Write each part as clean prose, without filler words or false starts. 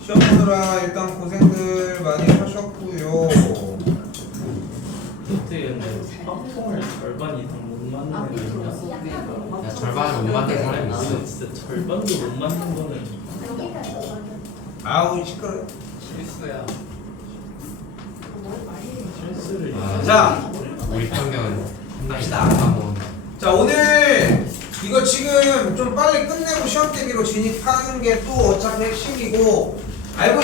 시험 보느라 일단 고생들 많이 하셨고요. 어떻게 근데 화풍을 절반 이상 못 맞는 애가 있냐? 야, 절반을 못 맞는 사람이 있어. 나는 진짜 절반도 못 맞는 거는 아우 시끄러. 실수야. 실수를 자, 우리 평균은 갑시다. 한번 자 오늘 이거 지금 좀 빨리 끝내고 시험 대비로 진입하는 게 또 어차피 핵심이고 알고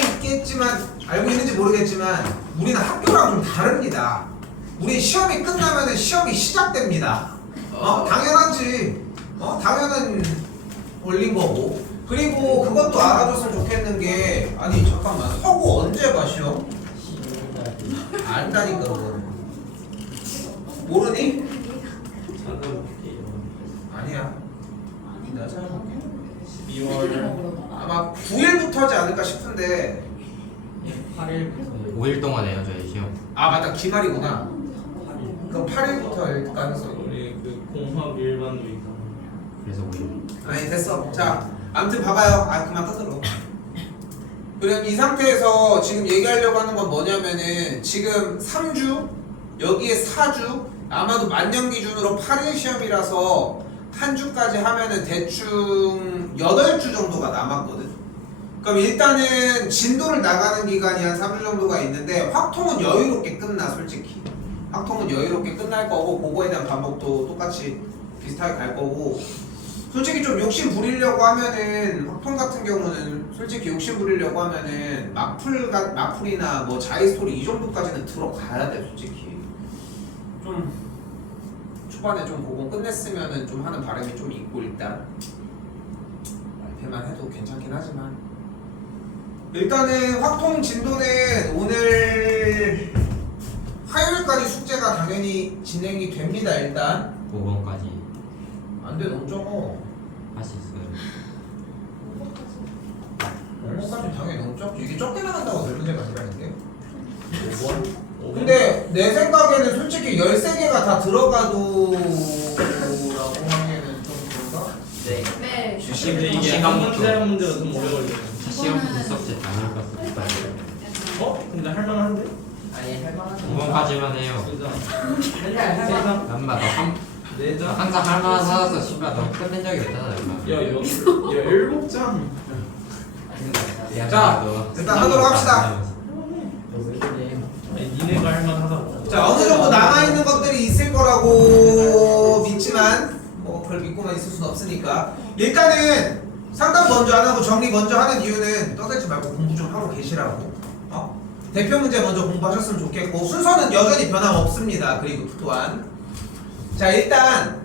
있는지 모르겠지만 우리는 학교랑 좀 다릅니다. 우리 시험이 끝나면은 시험이 시작됩니다. 당연하지. 당연한 원리인 거고. 그리고 그것도 알아줬으면 좋겠는 게 아니 잠깐만 서구 언제 봐 시험? 안다니까 그거는. 모르니? 찾아볼게요. 아니야. 내가 찾아볼게. 12월 아마 9일부터지 않을까 싶은데. 8일부터 5일 동안 해요 저희 시험. 아 맞다 기말이구나. 그럼 8일부터일 가능성이. 우리 그 공학 일반도 있잖아. 그래서 5일. 아니 됐어. 자 아무튼 봐봐요. 아 그만 떠들어. 그럼 이 상태에서 지금 얘기하려고 하는 건 뭐냐면은 지금 3주 여기에 4주 아마도 만년 기준으로 8일 시험이라서 한 주까지 하면은 대충 8주 정도가 남았거든. 그럼 일단은 진도를 나가는 기간이 한 3주 정도가 있는데 확통은 여유롭게 끝나 솔직히. 확통은 여유롭게 끝날 거고 그거에 대한 반복도 똑같이 비슷하게 갈 거고 솔직히 좀 욕심 부리려고 하면은 확통 같은 경우는 솔직히 욕심 부리려고 하면은 마풀이나 뭐 자이스토리 이 정도까지는 들어가야 돼 솔직히. 좀 초반에 좀 그거 끝냈으면은 좀 하는 바람이 좀 있고 일단 말패만 해도 괜찮긴 하지만 일단은 확통 진도는 오늘 화요일까지 숙제가 당연히 진행이 됩니다. 일단 5번까지 안돼 너무 적어. 할 수 있어요. 5번까지 당연히 너무 적지. 이게 적게 나간다고 늘 문제가 아니라는 게. 5번? 근데 내 생각에는 솔직히 13개가 다 들어가도 라고 하기에는 좀 그런가? 네. 네. 근데 이게 한 문제 한 문제가 좀 오래 걸려. 시험 분석제 단일가스 빨리. 근데 할만한데? 아니 할만한 5번까지만 해요. 세장 남마 너 네장 항상 할만한 사서 씨발 너 끝낸 적이 없잖아 임마. 야 7장. 자, 일단 하도록 합시다. 아니 니네가 할만하다고. 자 어느 정도 남아있는 것들이 있을 거라고 믿지만 뭐 그걸 믿고만 있을 수는 없으니까 일단은 상담 먼저 안 하고 정리 먼저 하는 이유는 떠들지 말고 공부 좀 하고 계시라고. 대표 문제 먼저 공부하셨으면 좋겠고 순서는 여전히 변함없습니다. 그리고 또한 자 일단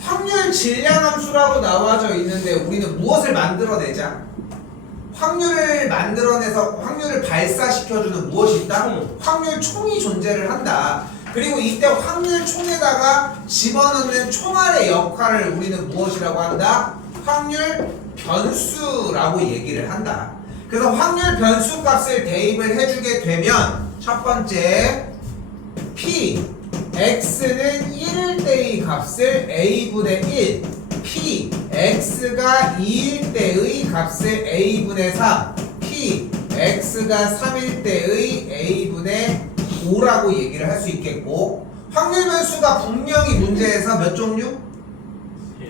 확률 질량함수라고 나와져 있는데 우리는 무엇을 만들어내자? 확률을 만들어내서 확률을 발사시켜주는 무엇이 있다? 확률 총이 존재를 한다. 그리고 이때 확률 총에다가 집어넣는 총알의 역할을 우리는 무엇이라고 한다? 확률 변수라고 얘기를 한다. 그래서 확률 변수 값을 대입을 해주게 되면 첫 번째 P X는 1일 때의 값을 A분의 1 P X가 2일 때의 값을 A분의 3 P X가 3일 때의 A분의 5라고 얘기를 할 수 있겠고 확률 변수가 분명히 문제에서 몇 종류?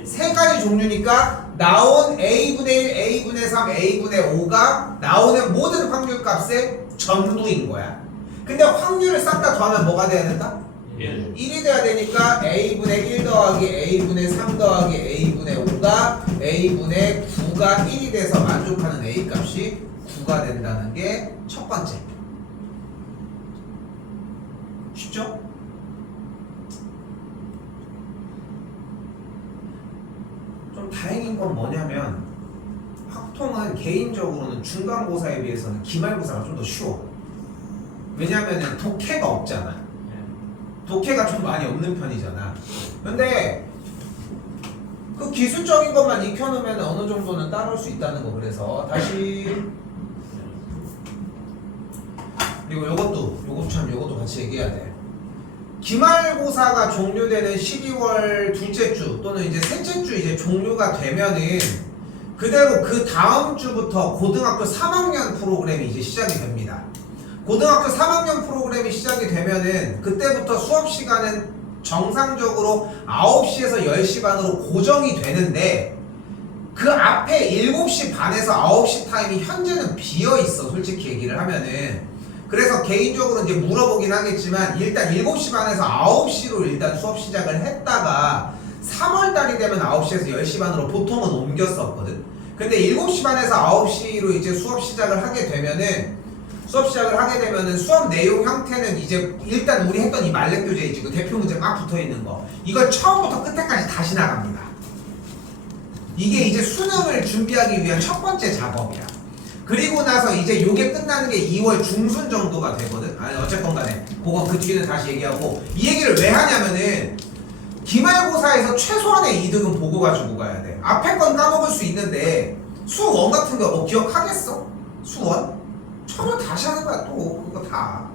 세 가지 종류니까 나온 A분의 1, A분의 3, A분의 5가 나오는 모든 확률 값의 전부인 거야. 근데 확률을 싹 다 더하면 뭐가 돼야 된다? 1이 돼야 되니까 A분의 1 더하기 A분의 3 더하기 A분의 5가 A분의 9가 1이 돼서 만족하는 A 값이 9가 된다는 게 첫 번째. 쉽죠? 좀 다행인 건 뭐냐면 확통은 개인적으로는 중간고사에 비해서는 기말고사가 좀 더 쉬워. 왜냐면은 독해가 없잖아. 독해가 좀 많이 없는 편이잖아. 근데 그 기술적인 것만 익혀놓으면 어느 정도는 따라올 수 있다는 거. 그래서 다시 그리고 요것도 같이 얘기해야 돼. 기말고사가 종료되는 12월 둘째 주 또는 이제 셋째 주 이제 종료가 되면은 그대로 그 다음 주부터 고등학교 3학년 프로그램이 이제 시작이 됩니다. 고등학교 3학년 프로그램이 시작이 되면은 그때부터 수업 시간은 정상적으로 9시에서 10시 반으로 고정이 되는데 그 앞에 7시 반에서 9시 타임이 현재는 비어 있어, 솔직히 얘기를 하면은. 그래서 개인적으로 이제 물어보긴 하겠지만 일단 7시 반에서 9시로 일단 수업 시작을 했다가 3월 달이 되면 9시에서 10시 반으로 보통은 옮겼었거든. 근데 7시 반에서 9시로 이제 수업 시작을 하게 되면은 수업 내용 형태는 이제 일단 우리 했던 이 말렙 교재 있지, 그 대표 문제 막 붙어 있는 거. 이걸 처음부터 끝에까지 다시 나갑니다. 이게 이제 수능을 준비하기 위한 첫 번째 작업이야. 그리고 나서 이제 요게 끝나는 게 2월 중순 정도가 되거든. 아니 어쨌건 간에 그거 그 뒤에는 다시 얘기하고, 이 얘기를 왜 하냐면은 기말고사에서 최소한의 이득은 보고 가지고 가야 돼. 앞에 건 까먹을 수 있는데 수1 같은 거 뭐 기억하겠어? 수1? 처음에 다시 하는 거야 또 그거 다.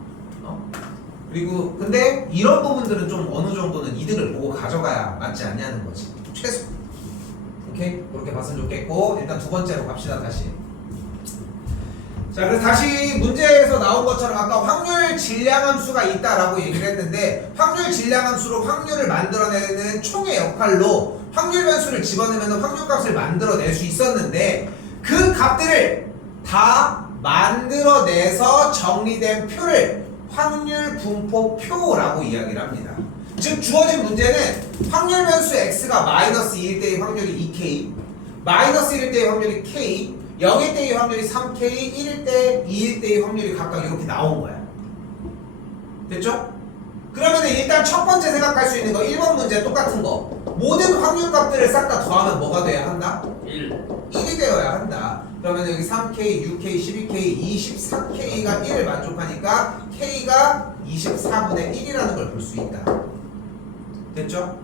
그리고 근데 이런 부분들은 좀 어느 정도는 이득을 보고 가져가야 맞지 않냐는 거지. 최소. 오케이? 그렇게 봤으면 좋겠고, 일단 두 번째로 갑시다. 다시. 자, 그래서 다시 문제에서 나온 것처럼 아까 확률 질량함수가 있다라고 얘기를 했는데, 확률 질량함수로 확률을 만들어내는 총의 역할로 확률 변수를 집어넣으면 확률값을 만들어낼 수 있었는데, 그 값들을 다 만들어내서 정리된 표를 확률 분포표라고 이야기를 합니다. 즉 주어진 문제는 확률 변수 x가 마이너스 1일 때의 확률이 2k, 마이너스 1일 때의 확률이 k, 0일 때의 확률이 3k, 1일 때, 2일 때의 확률이 각각 이렇게 나온 거야. 됐죠? 그러면 일단 첫 번째 생각할 수 있는 거 1번 문제 똑같은 거. 모든 확률 값들을 싹 다 더하면 뭐가 돼야 한다? 1이 되어야 한다. 그러면 여기 3k, 6k, 12k, 24k가 1을 만족하니까 k가 24분의 1이라는 걸 볼 수 있다. 됐죠?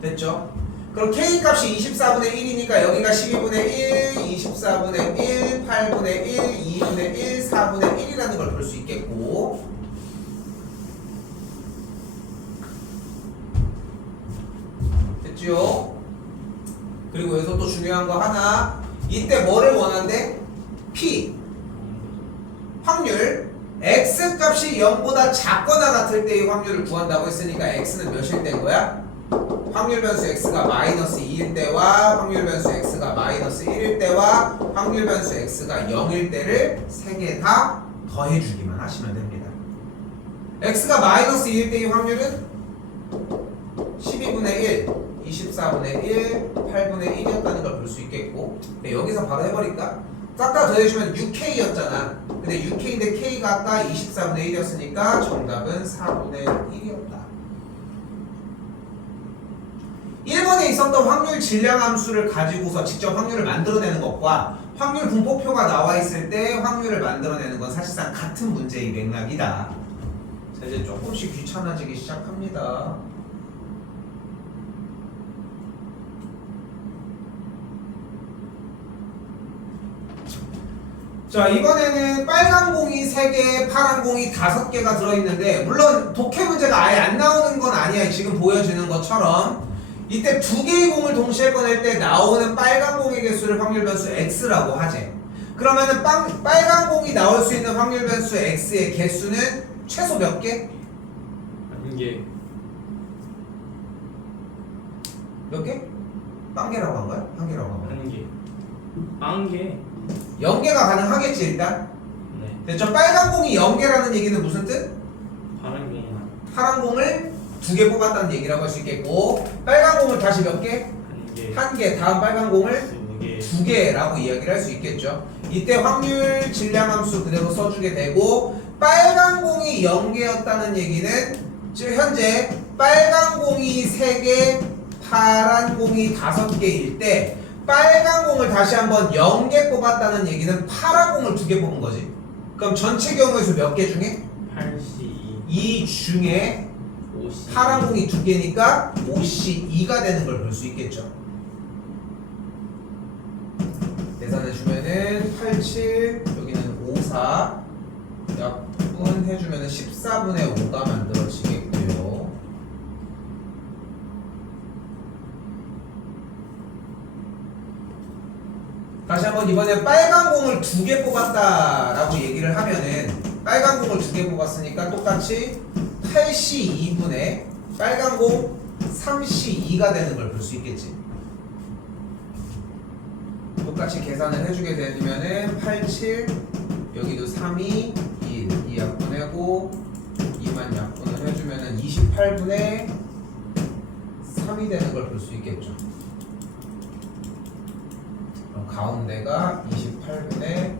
됐죠? 그럼 k 값이 24분의 1이니까 여기가 12분의 1, 24분의 1, 8분의 1, 2분의 1, 4분의 1이라는 걸 볼 수 있겠고, 됐죠? 그리고 여기서 또 중요한 거 하나, 이때 뭐를 원한대? P 확률 x 값이 0보다 작거나 같을 때의 확률을 구한다고 했으니까 x는 몇일 때인 거야? 확률 변수 x가 마이너스 2일 때와 확률 변수 x가 마이너스 1일 때와 확률 변수 x가 0일 때를 3개 다 더해주기만 하시면 됩니다. x가 마이너스 2일 때의 확률은 12분의 1, 24분의 1, 8분의 1이었다는 걸 볼 수 있겠고, 여기서 바로 해버릴까? 싹 다 더해주면 6k였잖아. 근데 6k인데 k가 아까 24분의 1이었으니까 정답은 4분의 1이었다. 1번에 있었던 확률 질량함수를 가지고서 직접 확률을 만들어내는 것과 확률 분포표가 나와 있을 때 확률을 만들어내는 건 사실상 같은 문제의 맥락이다. 자, 이제 조금씩 귀찮아지기 시작합니다. 자, 이번에는 빨간 공이 3개, 파란 공이 5개가 들어있는데, 물론 독해 문제가 아예 안 나오는 건 아니야. 지금 보여주는 것처럼. 이때 2개의 공을 동시에 꺼낼 때 나오는 빨간 공의 개수를 확률 변수 x라고 하지. 그러면은 빨간 공이 나올 수 있는 확률 변수 x의 개수는 최소 몇 개? 1개. 몇 개? 빵개라고 한 거야? 한 개라고 한 거야? 1개. 1개. 0개가 가능하겠지 일단? 네. 됐죠? 빨간 공이 0개라는 얘기는 무슨 뜻? 파란 공은 파란 공을 2개 뽑았다는 얘기라고 할 수 있겠고, 빨간 공을 다시 몇 개? 1개. 1개, 다음 빨간 공을 2개. 2개라고 이야기를 할 수 있겠죠. 이때 확률 질량함수 그대로 써주게 되고, 빨간 공이 0개였다는 얘기는 즉 현재 빨간 공이 3개, 파란 공이 5개일 때 빨간 공을 다시 한번 0개 뽑았다는 얘기는 파란 공을 2개 뽑은 거지. 그럼 전체 경우의 수 몇 개 중에? 82. 이 중에 50. 파란 공이 2개니까 52가 되는 걸 볼 수 있겠죠. 계산해주면은 87, 여기는 54, 약분 해주면은 14분의 5가 만들어지겠고요. 다시 한번 이번에 빨간 공을 2개 뽑았다라고 얘기를 하면은 빨간 공을 2개 뽑았으니까 똑같이 8C2분의 빨간 공 3C2가 되는 걸 볼 수 있겠지. 똑같이 계산을 해주게 되면은 87 여기도 3이 1 2 약분하고 2만 약분을 해주면은 28분의 3이 되는 걸 볼 수 있겠죠. 그럼 가운데가 28분의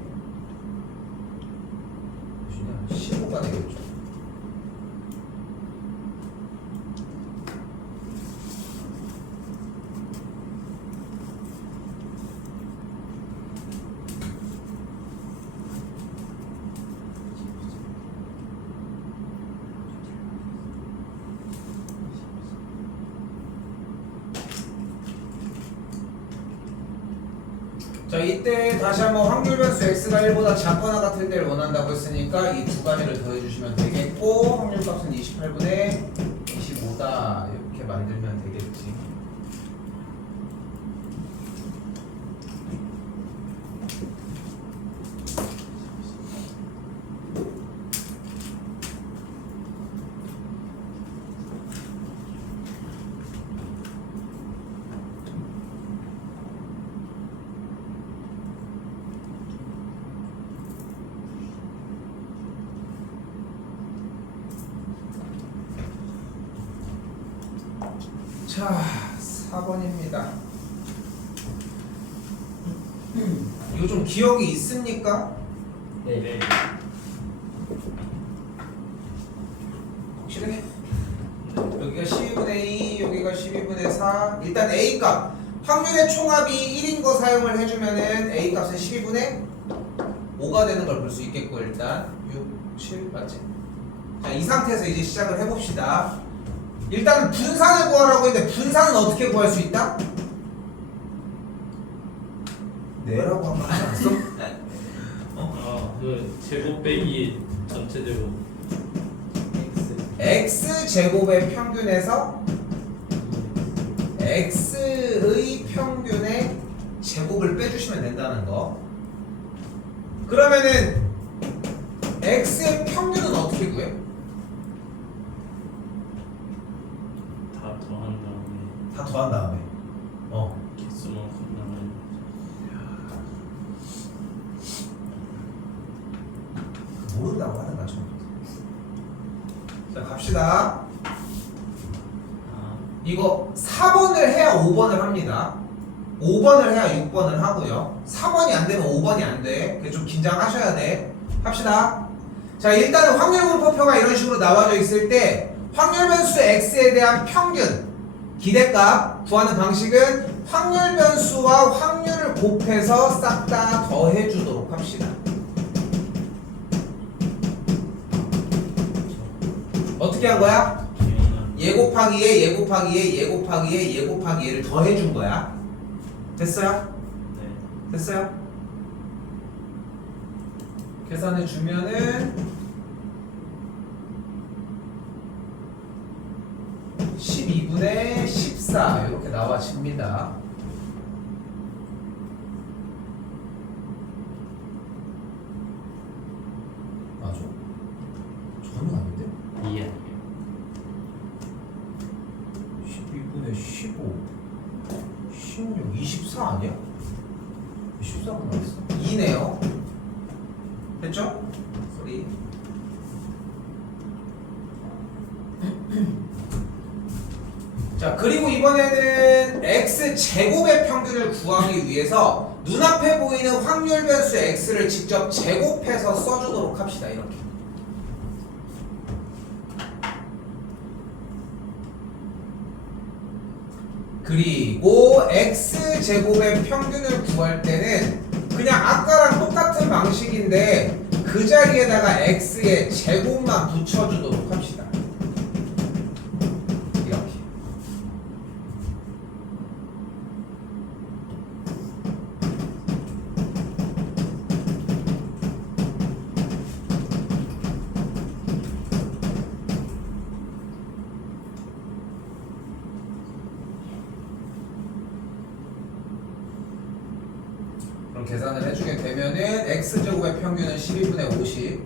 15가 되겠죠. 자, 이때 다시 한번 확률 변수 x가 1보다 작거나 같을 때를 원한다고 했으니까 이 두 가지를 더해주시면 되겠고 확률 값은 28분의 25다 이렇게 만들면 되겠지. 자, 4번입니다. 이거 좀 기억이 있습니까? 네. 확실해? 여기가 12분의 2, 여기가 12분의 4. 일단 A값 확률의 총합이 1인 거 사용을 해주면은 A값은 12분의 5가 되는 걸 볼 수 있겠고 일단 6, 7 맞지? 자, 이 상태에서 이제 시작을 해봅시다. 일단 분산을 구하라고 했는데 분산은 어떻게 구할 수 있다? 네라고 하면 하지 않았어? 그 제곱 빼기 전체 제곱. X제곱의 평균에서 X의 평균의 제곱을 빼주시면 된다는 거. 그러면은 X의 평균은 어떻게 구해? 다 더한 다음에 다 더한 다음에 개수만큼 나면 모른다고 하는 거죠. 자, 갑시다. 이거 4번을 해야 5번을 합니다. 5번을 해야 6번을 하고요. 4번이 안 되면 5번이 안 돼. 그래서 좀 긴장하셔야 돼. 합시다. 자, 일단은 확률 분포표가 이런 식으로 나와져 있을 때 확률 변수 x에 대한 평균 기대값 구하는 방식은 확률 변수와 확률을 곱해서 싹 다 더해 주도록 합시다. 어떻게 한 거야? 얘 곱하기 얘 곱하기 얘 곱하기 얘 곱하기 얘를 더해 준 거야. 됐어요? 네. 됐어요? 계산해 주면은 12분의 14 이렇게 나와집니다. 맞아? 전혀 아닌데? 2 아니에요. 12분의 15 16 24 아니야? 14가 나왔어 2네요. 됐죠? 소리. 자, 그리고 이번에는 x제곱의 평균을 구하기 위해서 눈앞에 보이는 확률 변수 x를 직접 제곱해서 써주도록 합시다. 이렇게. 그리고 x제곱의 평균을 구할 때는 그냥 아까랑 똑같은 방식인데 그 자리에다가 x의 제곱만 붙여주도록 합시다. 이렇게. 그럼 계산을 해주게 되면은 x제곱의 평균은 12분의 50,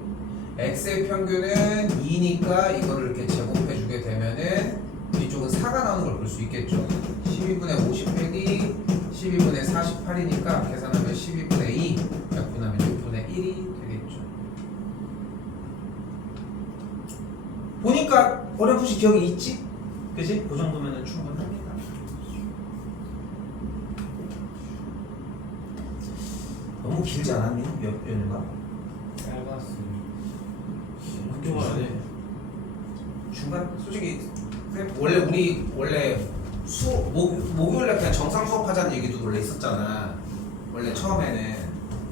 x의 평균은 2니까 이거를 이렇게 제곱해주게 되면은 뒤쪽은 4가 나오는 걸 볼 수 있겠죠. 12분의 50 빼기 12분의 48이니까 계산하면 12분의 2 약분하면 6분의 1이 되겠죠. 보니까 어렴풋이 기억이 있지? 그지? 그 정도면은 충분합니다. 너무 길지 않았니? 몇 변인가? 짧았습니다. 좀 학교 안에 중간 솔직히 원래 목요일에 그냥 정상 수업하자는 얘기도 원래 있었잖아. 원래 처음에는.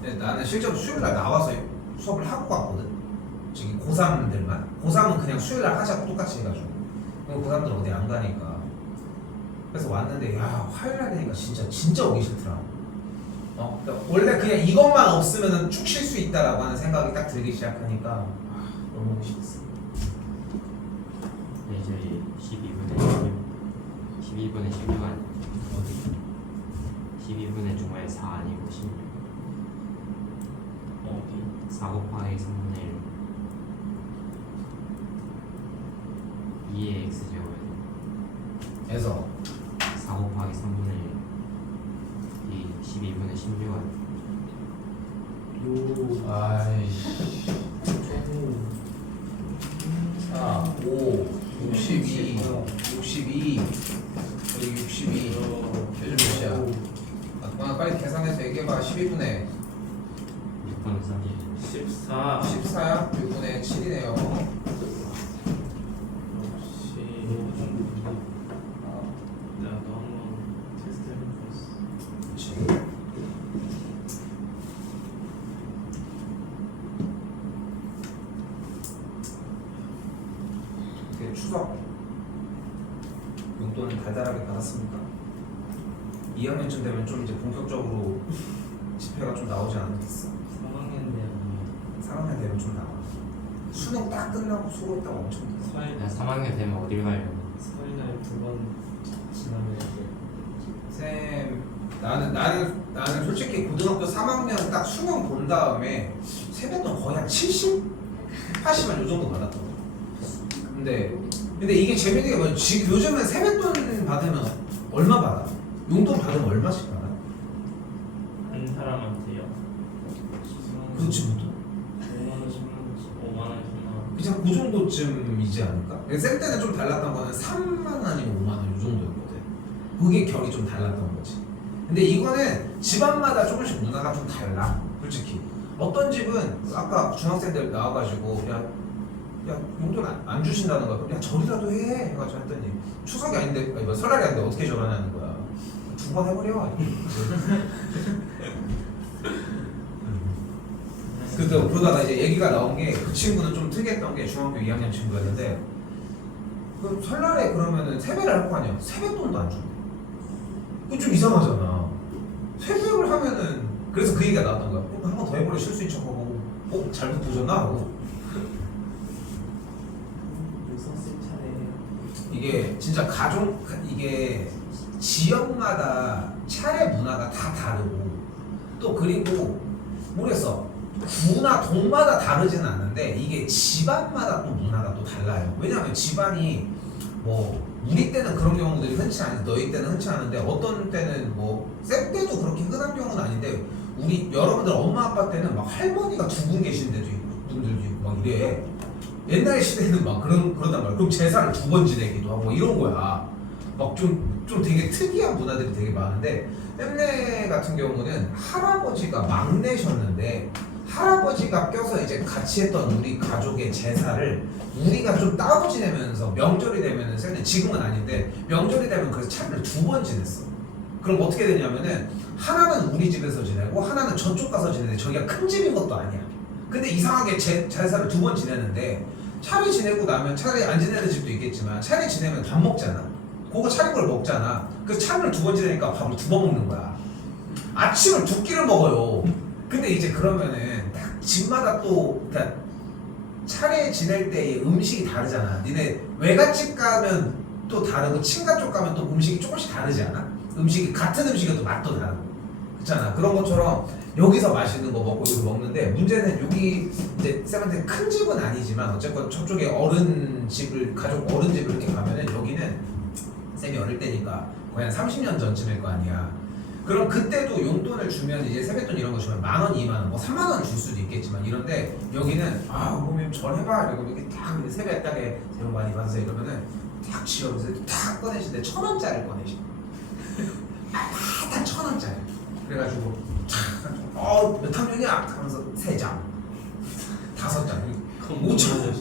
근데 나는 실제로 수요일날 나와서 수업을 하고 갔거든. 저기 고3들만. 고3은 그냥 수요일날 하자고 똑같이 해가지고. 고3들은 어디 안 가니까. 그래서 왔는데 야 화요일날 되니까 진짜 오기 싫더라. 그러니까 원래 그냥 이것만 없으면은 쭉 쉴 수 있다라고 하는 생각이 딱 들기 시작하니까 너무 오기 싫었어. 네, 저희 12분의 16 어디? 12분의 중간에 4 아니고 16 어디? 4 곱하기 3분의 1 2의 x제곱에 에서 4 곱하기 3분의 1이 12분의 16 요. 아이씨 4, 5, 62, 62 여기 62 요즘 몇이야? 그만 빨리 계산해서 얘기해봐. 12분의 6분의 30 14. 14야? 6분의 7이네요. 역시 내가 너 한번 테스트 해볼 거였어. 그렇지. 추석 용돈을 달달하게 받았습니까? 2학년쯤 되면 좀 이제 본격적으로 집회가 좀 나오지 않겠어? 3학년 되면 3학년 되면 좀 나와. 수능 딱 끝나고 수고 있다가 엄청 들어. 서일 야 3학년 되면 어딜 가려고 서일날 2번 지나면 쌤, 나는 솔직히 고등학교 3학년 딱 수능 본 다음에 세뱃돈 거의 한 70? 80만 요 정도 받았거든. 근데 이게 재밌는 게 뭐야? 지금 요즘은 세뱃돈 받으면 얼마 받아? 용돈 받으면 얼마씩 받아? 한 사람한테요. 그렇지 뭐. 5만 원, 10만 원, 5만 원, 10만 원. 그냥 그 정도쯤이지 않을까? 쌤 때는 좀 달랐던 거는 3만 원 아니면 5만 원 이 정도였거든. 그게 결이 좀 달랐던 거지. 근데 이거는 집안마다 조금씩 문화가 좀 달라. 솔직히 어떤 집은 아까 중학생들 나와가지고 야 용돈 안 주신다는 거야. 그럼 야 절이라도 해 해가지고 했더니 추석이 아닌데 아니, 설날이 아닌데 어떻게 절하냐는 거야. 2번 해버려. 그러다가 이제 얘기가 나온 게 그 친구는 좀 특이했던 게 중학교 2학년 친구였는데 그 설날에 그러면은 세배를 할 거 아니야. 세뱃돈도 안 준대. 그거 좀 이상하잖아. 세배를 하면은 그래서 그 얘기가 나왔던 거야. 한 번 더 해버려 실수인 척하고 잘못 보셨나 하고. 유성쌤 차례예요. 이게 진짜 이게 지역마다 차례 문화가 다 다르고 또 그리고 모르겠어. 구나 동마다 다르지는 않는데 이게 집안마다 또 문화가 또 달라요. 왜냐하면 집안이 뭐 우리 때는 그런 경우들이 흔치 않은데 너희 때는 흔치 않은데 어떤 때는 쌤 때도 그렇게 흔한 경우는 아닌데 우리 여러분들 엄마 아빠 때는 막 할머니가 2분 계신 데도 있고 분들도 있고 막 이래. 옛날 시대는 막 그러단 말이야. 그럼 제사를 2번 지내기도 하고 이런 거야. 막 좀 되게 특이한 문화들이 되게 많은데 땜네 같은 경우는 할아버지가 막내셨는데 할아버지가 껴서 이제 같이 했던 우리 가족의 제사를 우리가 좀 따로 지내면서 명절이 되면은 쌤은 지금은 아닌데 명절이 되면 그래서 차를 2번 지냈어. 그럼 어떻게 되냐면은 하나는 우리 집에서 지내고 하나는 저쪽 가서 지내는데 저기가 큰 집인 것도 아니야. 근데 이상하게 제사를 2번 지내는데 차례 지내고 나면 차례 안 지내는 집도 있겠지만 차례 지내면 밥 먹잖아. 그거 차린 걸 먹잖아. 그래서 차례를 2번 지내니까 밥을 2번 먹는 거야. 아침을 2끼를 먹어요. 근데 이제 그러면은 딱 집마다 또 그러니까 차례 지낼 때의 음식이 다르잖아. 니네 외갓집 가면 또 다르고 친가 쪽 가면 또 음식이 조금씩 다르지 않아? 음식이 같은 음식이어도 맛도 다르고. 있잖아. 그런 것처럼 여기서 맛있는 거 먹고 여기서 먹는데 문제는 여기 이제 쌤한테 큰 집은 아니지만 어쨌건 저쪽에 어른 집을 가족 어른 집을 이렇게 가면은 여기는 쌤이 어릴 때니까 거의 한 30년 전쯤일 거 아니야. 그럼 그때도 용돈을 주면 이제 세뱃돈 이런 거 주면 10,000원, 20,000원, 뭐 30,000원 줄 수도 있겠지만 이런데 여기는 그러면 절해봐 이러고 이렇게 딱 세뱃 땅에 새해 복 많이 받으세요 이러면은 딱 지어서 딱 꺼내시는데 1,000원짜리 꺼내시. 딱 1,000원짜리. 그래가지고 몇 학년이야? 하면서 3장, 5장, 5천.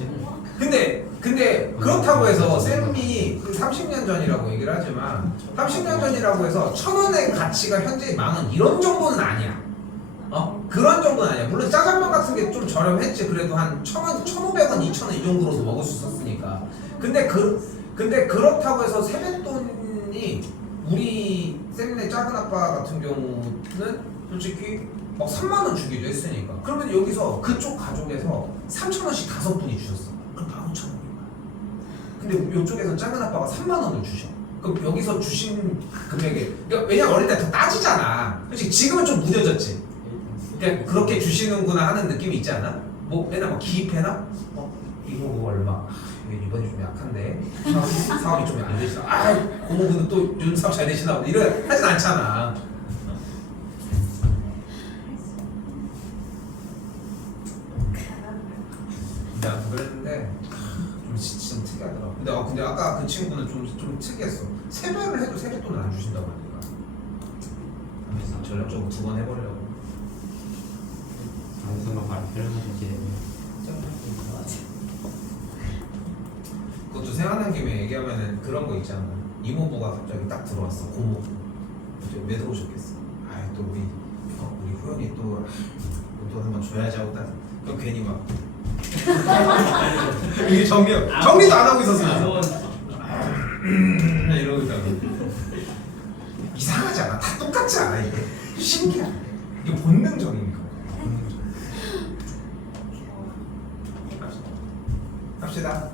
근데 그렇다고 해서 쌤이 그 30년 전이라고 얘기를 하지만 30년 전이라고 해서 1,000원의 가치가 현재 10,000원 이런 정도는 아니야. 그런 정도는 아니야. 물론 짜장면 같은 게 좀 저렴했지. 그래도 한 1,000원, 1,500원, 2,000원 이 정도로도 먹을 수 있었으니까. 근데 그렇다고 해서 세뱃돈이 우리 쌤네 작은 아빠 같은 경우는 솔직히 막 30,000원 주기도 했으니까. 그러면 여기서 그쪽 가족에서 3,000원씩 5분이 주셨어. 그럼 15,000원인 거야. 근데 이쪽에서 작은 아빠가 30,000원을 주셔. 그럼 여기서 주신 금액에 그러니까 왜냐면 어릴 때 더 따지잖아. 솔직히 지금은 좀 무뎌졌지. 그러니까 그렇게 주시는구나 하는 느낌이 있지 않아? 뭐 맨날 뭐 기입해나? 이거 뭐 얼마? 이번이 좀 약한데 사업이 좀 안 되시나? 고모분은 또 요즘 사업 잘 되시나? 이런 하진 않잖아. 내가 그랬는데 좀 진짜 특이하더라. 근데 아까 그 친구는 좀 특이했어. 세배를 해도 세뱃돈을 안 주신다고 하니까. 그래서 전략적으로 2번 해버리려고. 아무 순간 바로 필요하신지 그것도 생각난 김에 얘기하면은 그런 거 있잖아. 이모부가 갑자기 딱 들어왔어. 고모부. 왜 들어오셨겠어? 또 우리 호연이 또 한번 줘야지 하고 딱. 그럼 괜히 막 이게 정리도 안 하고 있었어. 이러고 있다가 이상하지 않아? 다 똑같지 않아 이게? 신기하네. 이게 본능적인 거. 합시다.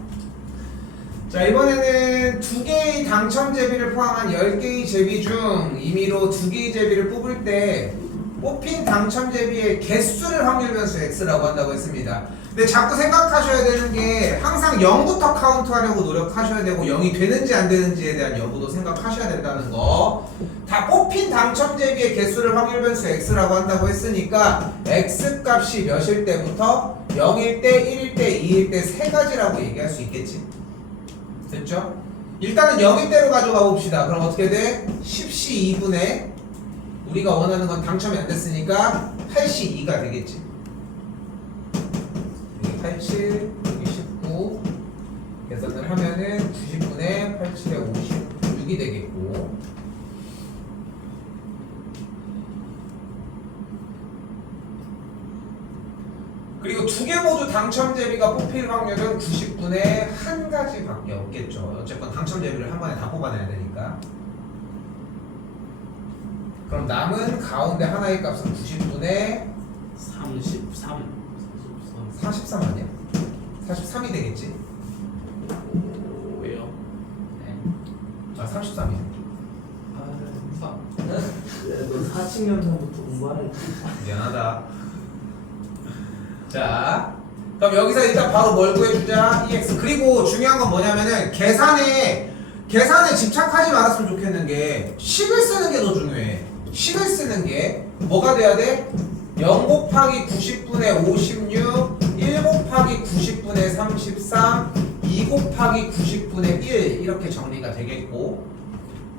자, 이번에는 2개의 당첨 제비를 포함한 10개의 제비 중 임의로 2개의 제비를 뽑을 때 뽑힌 당첨 제비의 개수를 확률 변수 x라고 한다고 했습니다. 근데 자꾸 생각하셔야 되는 게 항상 0부터 카운트하려고 노력하셔야 되고 0이 되는지 안 되는지에 대한 여부도 생각하셔야 된다는 거. 다 뽑힌 당첨 제비의 개수를 확률 변수 x라고 한다고 했으니까 x 값이 몇일 때부터 0일 때, 1일 때, 2일 때 세 가지라고 얘기할 수 있겠지? 됐죠? 일단은 0일 때로 가져가 봅시다. 그럼 어떻게 돼? 10시 2분에 우리가 원하는 건 당첨이 안 됐으니까 8시 2가 되겠지. 여기 87, 여기 19 계산을 하면은 90분에 87에 56이 되겠고, 그리고 2개 모두 당첨 제비가 뽑힐 확률은 90분의 1가지밖에 없겠죠. 어쨌건 당첨 제비를 한 번에 다 뽑아내야 되니까. 그럼 남은 가운데 하나의 값은 90분의 43 아니야? 43이 되겠지? 왜요? 네. 33이야. 너 40년 전부터 공부하는 미안하다. 자, 그럼 여기서 일단 바로 뭘 구해주자? EX. 그리고 중요한 건 뭐냐면은 계산에 집착하지 말았으면 좋겠는 게 식을 쓰는 게 더 중요해. 식을 쓰는 게 뭐가 돼야 돼? 0 곱하기 90분의 56, 1 곱하기 90분의 33, 2 곱하기 90분의 1 이렇게 정리가 되겠고,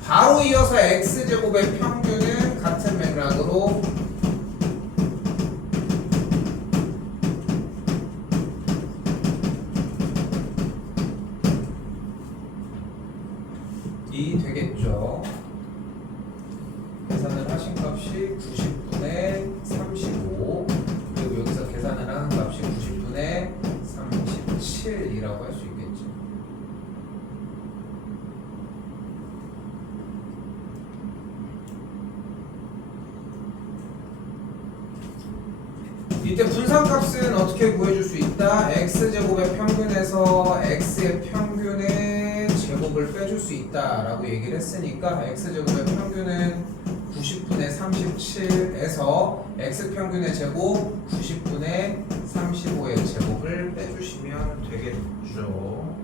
바로 이어서 x제곱의 평균은 같은 맥락으로 이 되겠죠. 계산을 하신 값이 90분의 35, 그리고 여기서 계산을 하는 값이 90분의 37이라고 할 수 있겠죠. 이때 분산값은 어떻게 구해줄 수 있다? x제곱의 평균에서 x의 평균의 제곱을 빼줄 수 있다라고 얘기를 했으니까 x제곱의 평균은 90분의 37에서 x평균의 제곱 90분의 35의 제곱을 빼주시면 되겠죠.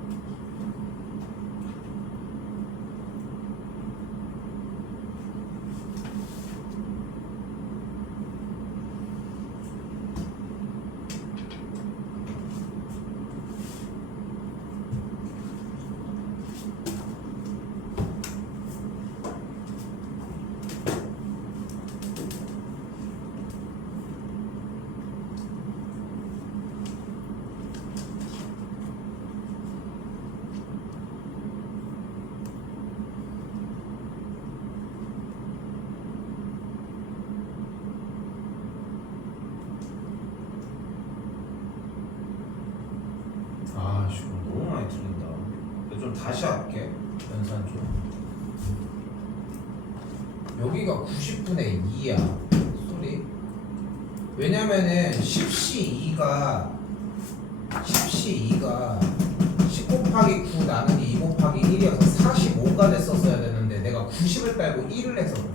아, 이거 너무 많이 틀린다. 좀 다시 할게. 연산 좀. 여기가 90분의 2야. 소리. 왜냐면은 10시 2가 10 곱하기 9 나누기 2 곱하기 1이어서 45가 됐었어야 되는데 내가 90을 빼고 1을 해서 그래.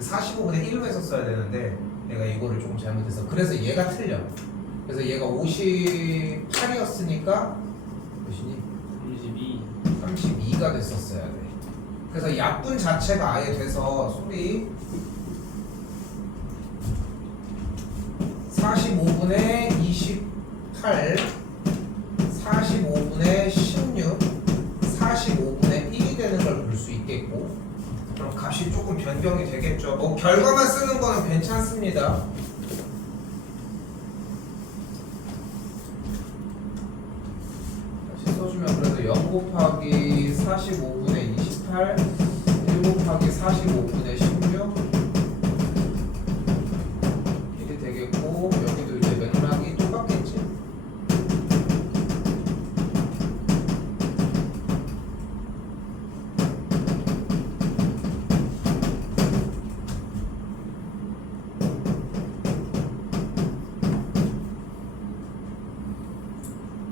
45분의 1로 했었어야 되는데 내가 이거를 조금 잘못해서 그래서 얘가 틀려. 그래서 얘가 58이었으니까 몇이니? 32가 됐었어야 돼. 그래서 약분 자체가 아예 돼서 소리 45분의 28 45분의 16 45분의 1이 되는 걸 볼 수 있겠고 그럼 값이 조금 변경이 되겠죠. 뭐 결과만 쓰는 거는 괜찮습니다. 다시 써주면 그래도 0 곱하기 45분의 28 1 곱하기 45분의 16 1이 되겠고 여기도 이제 맥락이 똑같겠지.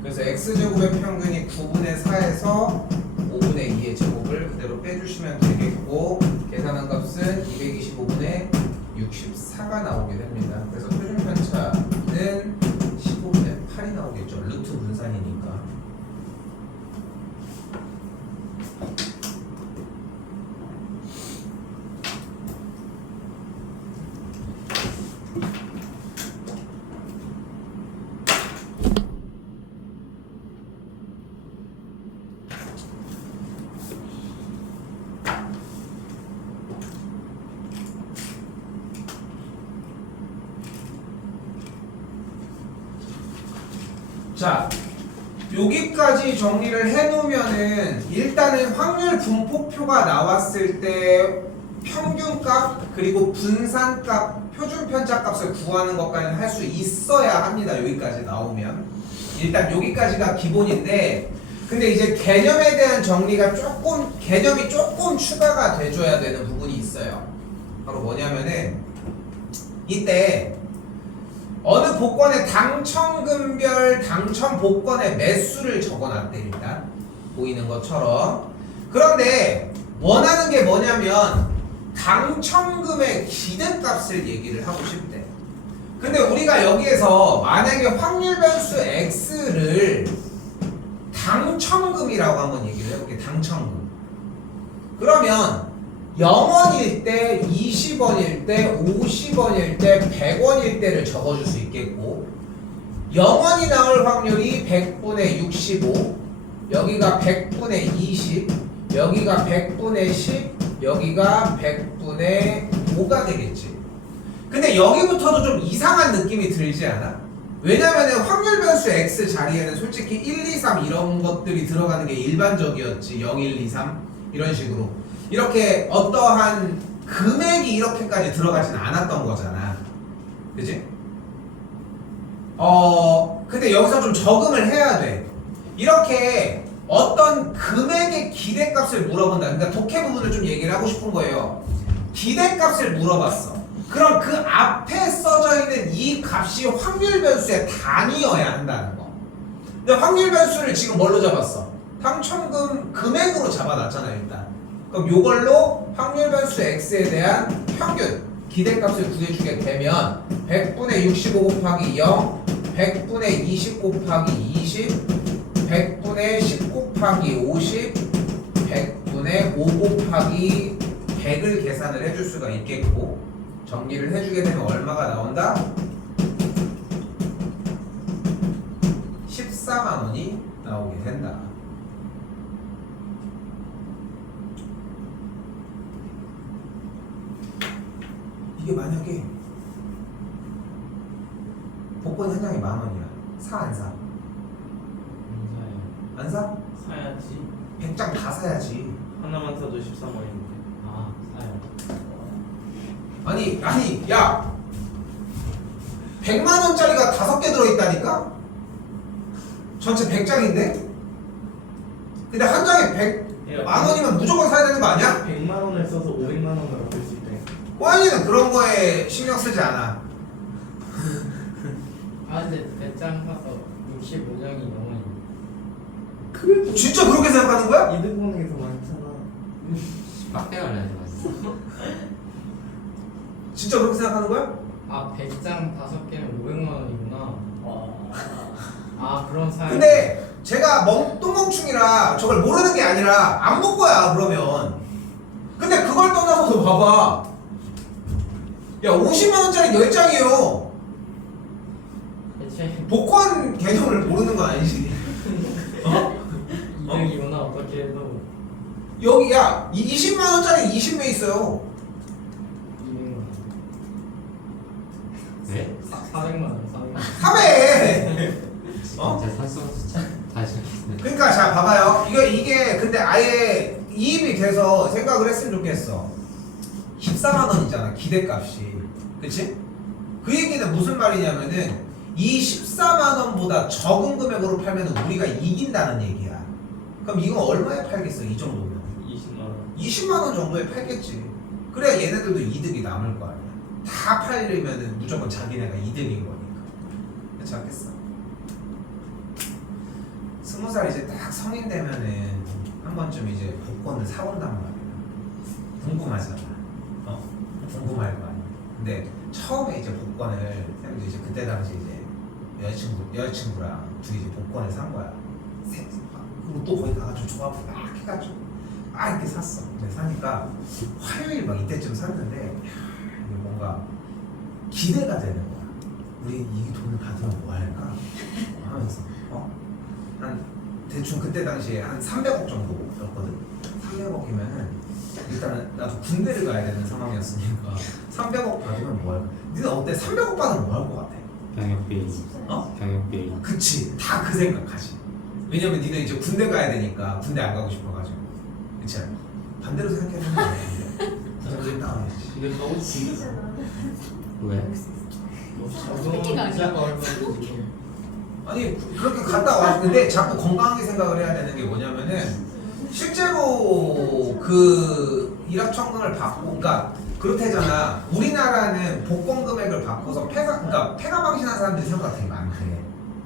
그래서 x제곱의 평균이 9분의 4에서 5분의 2의 제곱을 그대로 빼주시면 되겠고 계산한 값은 225분의 64가 나오게 됩니다. 그래서 표준 편차는 15분의 8이 나오겠죠. 루트 분산이니까. 자, 여기까지 정리를 해놓으면은 일단은 확률 분포표가 나왔을 때 평균값 그리고 분산값 표준 편차값을 구하는 것까지는 할 수 있어야 합니다. 여기까지 나오면 일단 여기까지가 기본인데 근데 이제 개념에 대한 정리가 개념이 조금 추가가 돼줘야 되는 부분이 있어요. 바로 뭐냐면은 이때 어느 복권의 당첨금별 당첨 복권의 매수를 적어놨대. 일단 보이는 것처럼. 그런데 원하는 게 뭐냐면 당첨금의 기대값을 얘기를 하고 싶대. 근데 우리가 여기에서 만약에 확률 변수 x를 당첨금이라고 한번 얘기를 해볼게. 당첨금. 그러면 0원일 때, 20원일 때, 50원일 때, 100원일 때를 적어줄 수 있겠고 0원이 나올 확률이 100분의 65 여기가 100분의 20 여기가 100분의 10 여기가 100분의 5가 되겠지. 근데 여기부터도 좀 이상한 느낌이 들지 않아? 왜냐면은 확률 변수 x 자리에는 솔직히 1, 2, 3 이런 것들이 들어가는 게 일반적이었지. 0, 1, 2, 3 이런 식으로 이렇게 어떠한 금액이 이렇게까지 들어가진 않았던 거잖아. 그치? 근데 여기서 좀 적응을 해야 돼. 이렇게 어떤 금액의 기대값을 물어본다. 그러니까 독해 부분을 좀 얘기를 하고 싶은 거예요. 기대값을 물어봤어. 그럼 그 앞에 써져 있는 이 값이 확률 변수의 단위여야 한다는 거. 근데 확률 변수를 지금 뭘로 잡았어? 당첨금 금액으로 잡아놨잖아 일단. 그럼 요걸로 확률 변수 x에 대한 평균 기대값을 구해주게 되면 100분의 65 곱하기 0, 100분의 20 곱하기 20, 100분의 10 곱하기 50, 100분의 5 곱하기 100을 계산을 해줄 수가 있겠고, 정리를 해주게 되면 얼마가 나온다? 14만 원이 나오게 된다. 이게 만약에 복권 한 장에 만 원이야. 사 안 사? 사요. 안 사? 사야지. 100장 다 사야지. 하나만 사도 13원인데. 아 사요. 아니 야 100만 원짜리가 5개 들어있다니까? 전체 100장인데? 근데 한 장에 100만 원이면 무조건 사야 되는 거 아니야? 100만 원을 써서 500만 원을 얻을 수 있다. 호연이는 그런 거에 신경 쓰지 않아. 아 근데 배짱 사서 65장이 넘어요. 그래도 진짜 그렇게 생각하는 거야? 이득 보는 게 더 많잖아. 빡대가 내지 마세요. 진짜 그렇게 생각하는 거야? 아 100장 5개면 500만 원이구나. 아 그럼 사야. 근데 제가 똥멍충이라 저걸 모르는 게 아니라 안 볼 거야 그러면. 근데 그걸 떠나서도 봐봐. 야 50만 원짜리 10장이요. 대체 복권 개념을 모르는 건 아니지. 이득이구나 어떻게 해도 여기 야 20만 원짜리 20매 있어요. 200만 원. 네? 400만 원. 400만 원. 3회. 어? 진짜 산소수 다시 하겠습니다. 그러니까 자 봐봐요. 이게 근데 아예 이입이 돼서 생각을 했으면 좋겠어. 14만 원이잖아 기대값이. 그치? 그 얘기는 무슨 말이냐면은 이 14만 원보다 적은 금액으로 팔면 우리가 이긴다는 얘기야. 그럼 이건 얼마에 팔겠어 이 정도면? 20만 원. 20만 원 정도에 팔겠지. 그래야 얘네들도 이득이 남을 거 아니야. 다 팔리면은 무조건 자기네가 이득인 거니까. 그렇지 않겠어? 20살 이제 딱 성인 되면은 한 번쯤 이제 복권을 사온단 말이야. 궁금하잖아. 궁금할 거 아니야. 근데 처음에 이제 복권을 쌤도 이제 그때 당시 이제 여자친구랑 둘이 이제 복권을 산 거야. 그리고 또 거기 가가지고 조합을 막 해가지고 막 이렇게 샀어. 근데 사니까 화요일 막 이때쯤 샀는데 이게 뭔가 기대가 되는 거야. 우리 이 돈을 받으면 뭐 할까 하면서 한 대충 그때 당시에 한 300억 정도였거든. 300억이면은 일단은 나도 군대를 가야 되는 상황이었으니까 300억 받으면 뭐 할까? 니는 어때? 300억 받으면 뭐 할 것 같아? 병역비리. 어? 병역비리. 그치, 다 그 생각하지. 왜냐면 니는 이제 군대 가야 되니까 군대 안 가고 싶어가지고. 그치? 반대로 생각해보는 거야. 군대 나와야지. 근데 가고 싶은데. 왜? 적응 이자가 얼마인지 지금. 아니 그렇게 갔다 와. 근데 자꾸 건강하게 생각을 해야 되는 게 뭐냐면은 실제로 그 일확천금을 받고, 그러니까 그렇대잖아. 우리나라는 복권 금액을 바꿔서 그러니까 폐가망신한 사람들이 생각보다 되게 많대.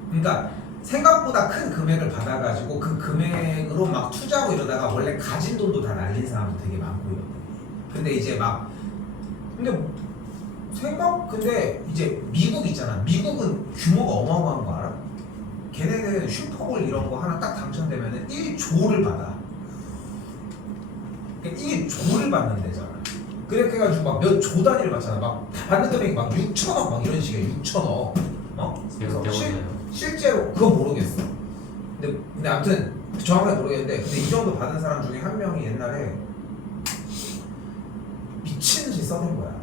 그러니까 생각보다 큰 금액을 받아가지고 그 금액으로 막 투자하고 이러다가 원래 가진 돈도 다 날린 사람도 되게 많고 이러대. 근데 이제 막 근데 이제 미국 있잖아. 미국은 규모가 어마어마한 거 알아? 걔네는 슈퍼볼 이런 거 하나 딱 당첨되면은 1조를 받아. 그러니까 1조를 받는 데잖아. 그렇게 해가지고 막 몇 조 단위를 받잖아. 막 받는 금액이 막 6천억 막 이런 식이야. 6천억. 그래서 실제로 그거 모르겠어. 근데 아무튼 정확하게 모르겠는데, 근데 이 정도 받은 사람 중에 한 명이 옛날에 미친 듯이 써댄 거야.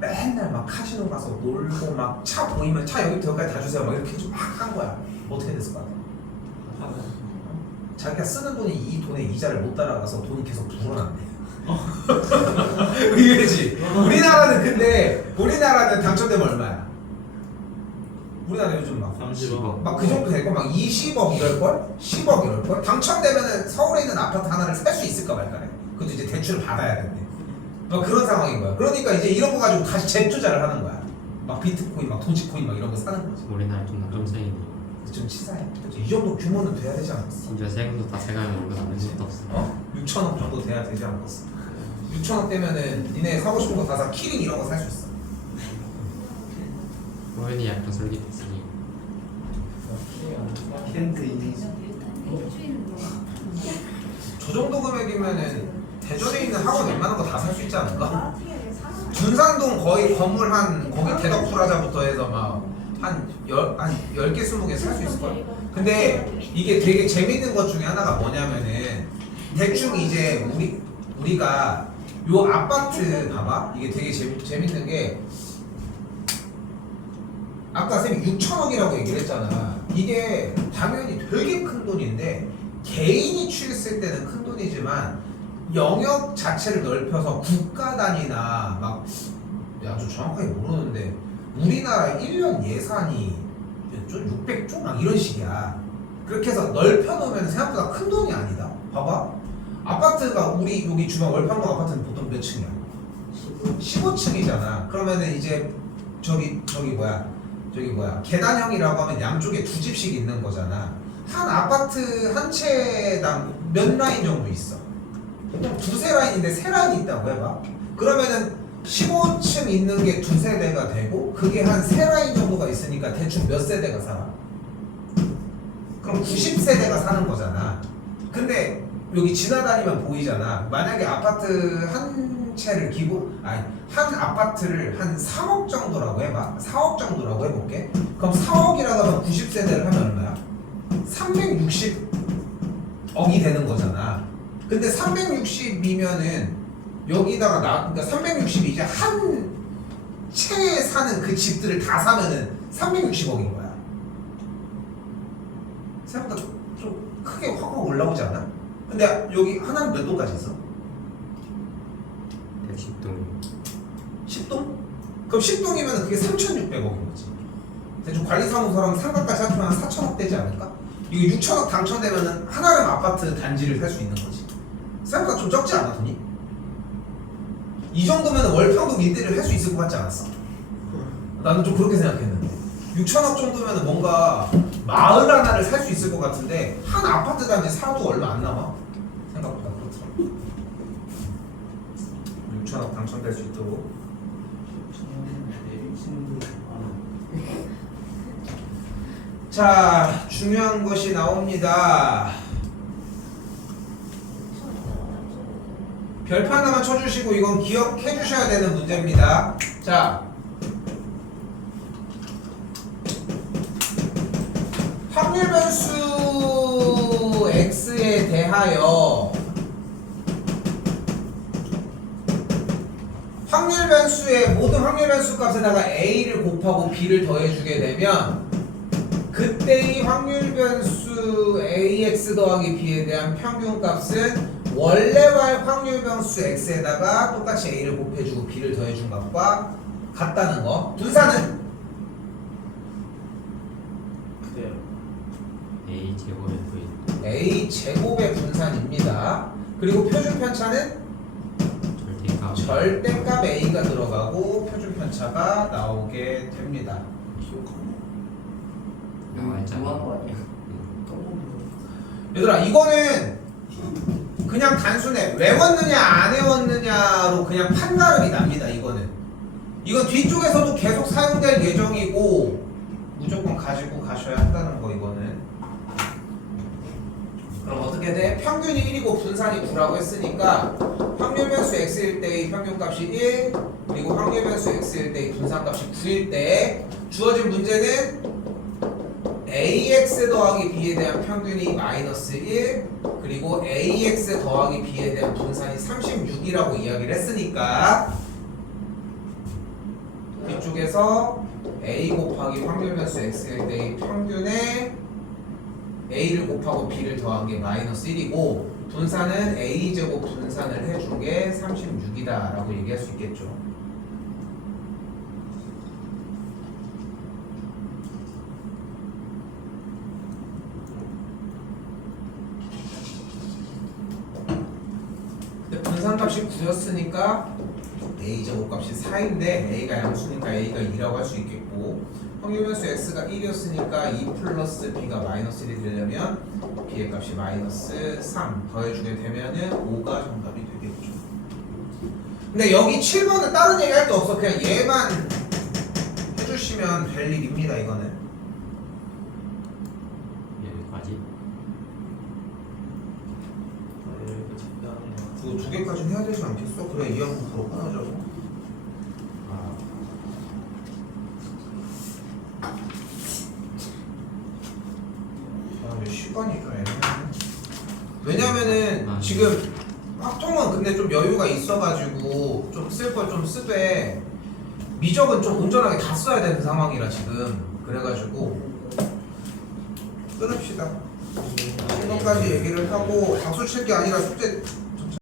맨날 막 카지노 가서 놀고 막 차 보이면 차 여기부터 여기까지 다 주세요 막 이렇게 좀 막 한 거야. 어떻게 됐을 것 같아? 자기가 쓰는 돈이 이 돈의 이자를 못 따라가서 돈이 계속 불어난대. 이게지. 우리나라는 당첨되면 얼마야? 우리나라 요즘 막 30억. 막 그 정도 되고 막 20억 이럴걸? 10억 이럴걸? 당첨되면은 서울에 있는 아파트 하나를 살 수 있을까 말까래. 그것도 이제 대출을 받아야 된대. 막 그런 상황인 거야. 그러니까 이제 이런 거 가지고 다시 재투자를 하는 거야. 막 비트코인, 막 도지코인 막 이런 거 사는 거지. 우리나라 좀 낙점성이네. 좀 치사해. 그치? 이 정도 규모는 돼야 되지 않았어? 진짜 세금도 다 세가면 우리가 아는 것도 없어. 6천억 정도 돼야 되지 않았어? 6천억 되면은 니네 사고 싶은 거 다 사. 키링 이런 거 살 수 있어. 호연이 약간 솔깃했으니. 캔드 이미지. 저 정도 금액이면은 대전에 있는 학원 웬만한 거 다 살 수 있지 않을까? 준산동 거의 건물 한 거기 대덕프라자부터 해서 막 한 10개 20개 살 수 있을걸? 근데 이게 되게 재밌는 것 중에 하나가 뭐냐면은 대충 이제 우리가 요 아파트 봐봐. 이게 되게 재밌는 게 아까 쌤이 6천억이라고 얘기를 했잖아. 이게 당연히 되게 큰 돈인데 개인이 취했을 때는 큰 돈이지만 영역 자체를 넓혀서 국가 단위나 막 아주 정확하게 모르는데 우리나라 1년 예산이 몇 조? 600조? 막 이런 식이야. 그렇게 해서 넓혀놓으면 생각보다 큰 돈이 아니다. 봐봐. 아파트가 우리 여기 주변 월평동 아파트는 보통 몇 층이야? 15층이잖아. 그러면은 이제 저기 뭐야 계단형이라고 하면 양쪽에 두 집씩 있는 거잖아. 한 아파트 한 채당 몇 라인 정도 있어? 그냥 두세 라인인데 세 라인이 있다고 해봐. 그러면은 15층 있는 게 두 세대가 되고 그게 한 세 라인 정도가 있으니까 대충 몇 세대가 살아? 그럼 90세대가 사는 거잖아. 근데 여기 지나다니면 보이잖아. 만약에 아파트 한 채를 한 아파트를 한 3억 정도라고 해봐. 4억 정도라고 해볼게. 그럼 4억이라고 하면 90세대를 하면 얼마야? 360억이 되는 거잖아. 근데 360이면은 여기다가 그러니까 360이 이제 한 채에 사는 그 집들을 다 사면은 360억인 거야. 생각보다 좀 크게 확 올라오지 않아? 근데 여기 하나는 몇 동까지 있어? 110동. 10동? 그럼 10동이면 그게 3,600억인 거지. 대충 관리사무소랑 상가까지 합치면 한 4천억 되지 않을까? 이거 6천억 당첨되면은 하나름 아파트 단지를 살 수 있는 거지. 생각보다 좀 적지 않아 돈이? 이 정도면 월평동 일대를 할 수 있을 것 같지 않았어? 나는 좀 그렇게 생각했는데 6천억 정도면 뭔가 마을 하나를 살 수 있을 것 같은데 한 아파트 단지 사도 얼마 안 남아. 생각보다 그렇더라고. 6천억 당첨될 수 있도록. 자, 중요한 것이 나옵니다. 별표 하나만 쳐주시고 이건 기억해 주셔야 되는 문제입니다. 자, 확률 변수 x에 대하여 확률 변수의 모든 확률 변수 값에다가 a를 곱하고 b를 더해주게 되면 그때의 확률 변수 ax 더하기 b에 대한 평균 값은 원래와 확률 변수 x에다가 똑같이 a를 곱해주고 b를 더해준 값과 같다는 거. 분산은 그대로. A 제곱의 V. a 제곱의 분산입니다. 그리고 표준 편차는 절대값. 절대값 a가 들어가고 표준 편차가 나오게 됩니다. 나와있잖아. 거 아니야? 얘들아, 이거는 그냥 단순해. 외웠느냐 안 외웠느냐로 그냥 판가름이 납니다. 이건 뒤쪽에서도 계속 사용될 예정이고 무조건 가지고 가셔야 한다는 거. 이거는 그럼 어떻게 돼? 평균이 1이고 분산이 9라고 했으니까 확률 변수 x일 때의 평균값이 1 그리고 확률 변수 x일 때의 분산값이 9일 때 주어진 문제는 ax 더하기 b에 대한 평균이 마이너스 1 그리고 ax 더하기 b에 대한 분산이 36이라고 이야기를 했으니까 뒤쪽에서 a 곱하기 확률 변수 x일 때의 평균에 a를 곱하고 b를 더한 게 마이너스 1이고 분산은 a제곱 분산을 해준 게 36이다 라고 얘기할 수 있겠죠. 분산값이 9였으니까 a 제곱값이 4인데 a가 양수니까 a가 2라고 할 수 있겠고 평균변수 x가 1이었으니까 2 플러스 b가 마이너스 1이 되려면 b의 값이 마이너스 3 더해주게 되면은 5가 정답이 되겠죠. 근데 여기 7번은 다른 얘기 할 게 없어. 그냥 얘만 해주시면 될 일입니다. 이거는 여기까지. 이거 적당한 거. 그거 두 개까지는 해야 되지 않겠어? 그래 이 항목 바로 끊어져서. 아, 근데 시간이 좀 애매하네. 왜냐면은 지금 확통은 근데 좀 여유가 있어가지고 좀 쓸 걸 좀 쓰되 미적은 좀 온전하게 다 써야 되는 상황이라 지금 그래가지고 끊읍시다. 7번까지 얘기를 하고 박수 칠 게 아니라 숙제